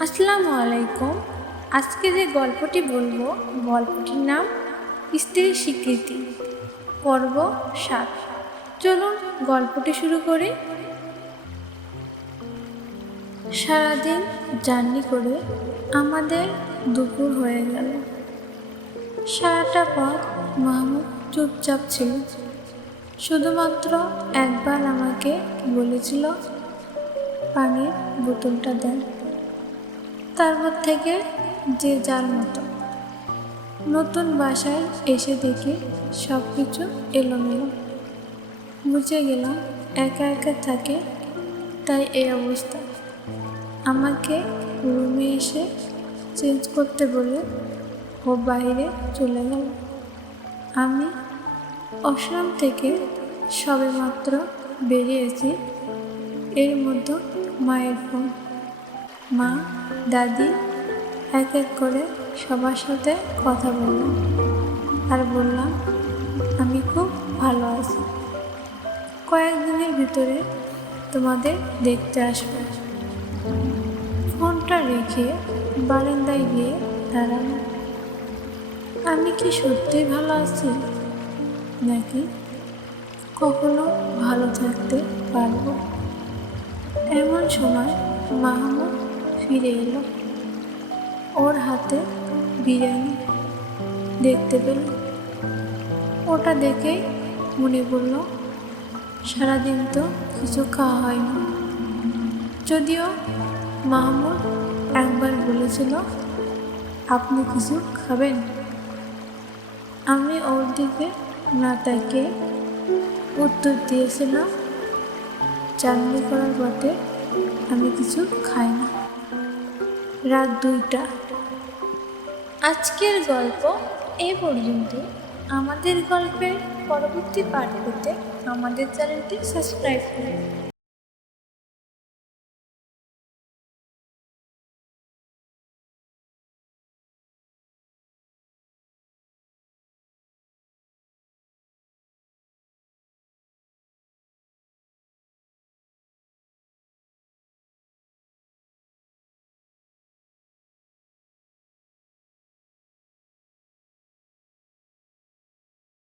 আসসালামু আলাইকুম। আজকে যে গল্পটি বলব, গল্পটির নাম স্ত্রীর স্বীকৃতি, পর্ব সাত। চলুন গল্পটি শুরু করি। সারাদিন জার্নি করে আমাদের দুপুর হয়ে গেল। সারাটা পথ মাহমুদ চুপচাপ ছিল। শুধুমাত্র একবার আমাকে বলেছিল, পানির বোতলটা দেন। তারপর থেকে যে যার মতো। নতুন বাসায় এসে দেখি সব কিছু এলোমেলো। বুঝে গেলাম, একা একা থাকে তাই এই অবস্থা। আমাকে রুমে এসে চেঞ্জ করতে বলে ও বাইরে চলে গেল। আমি অশ্রম থেকে সবেমাত্র বেরিয়েছি। এর মধ্যে মায়ের ফোন। মা, দাদি এক এক করে সবার সাথে কথা বললাম আর বললাম আমি খুব ভালো আছি। কয়েকদিনের ভিতরে তোমাদের দেখতে আসব। ফোনটা রেখে বারান্দায় গিয়ে দাঁড়ালাম আমি কি সত্যিই ভালো আছি? নাকি? কখনো ভালো থাকতে পারব? এমন সময় মাহমুদ ফিরে এলো। ওর হাতে বিরিয়ানি দেখতে পেল। ওটা দেখে মনে পড়ল, সারাদিন তো কিছু খাওয়া হয়নি যদিও মাহমুদ একবার বলেছিল, আপনি কিছু খাবেন? আমি ওর দিকে না তাকে উত্তর দিয়েছিলাম চাকরি করার পথে আমি কিছু খাই না। রাত দুইটা। আজকের গল্প এ পর্যন্ত আমাদের গল্পের পরবর্তী পাঠ পেতে আমাদের চ্যানেলটি সাবস্ক্রাইব করুন।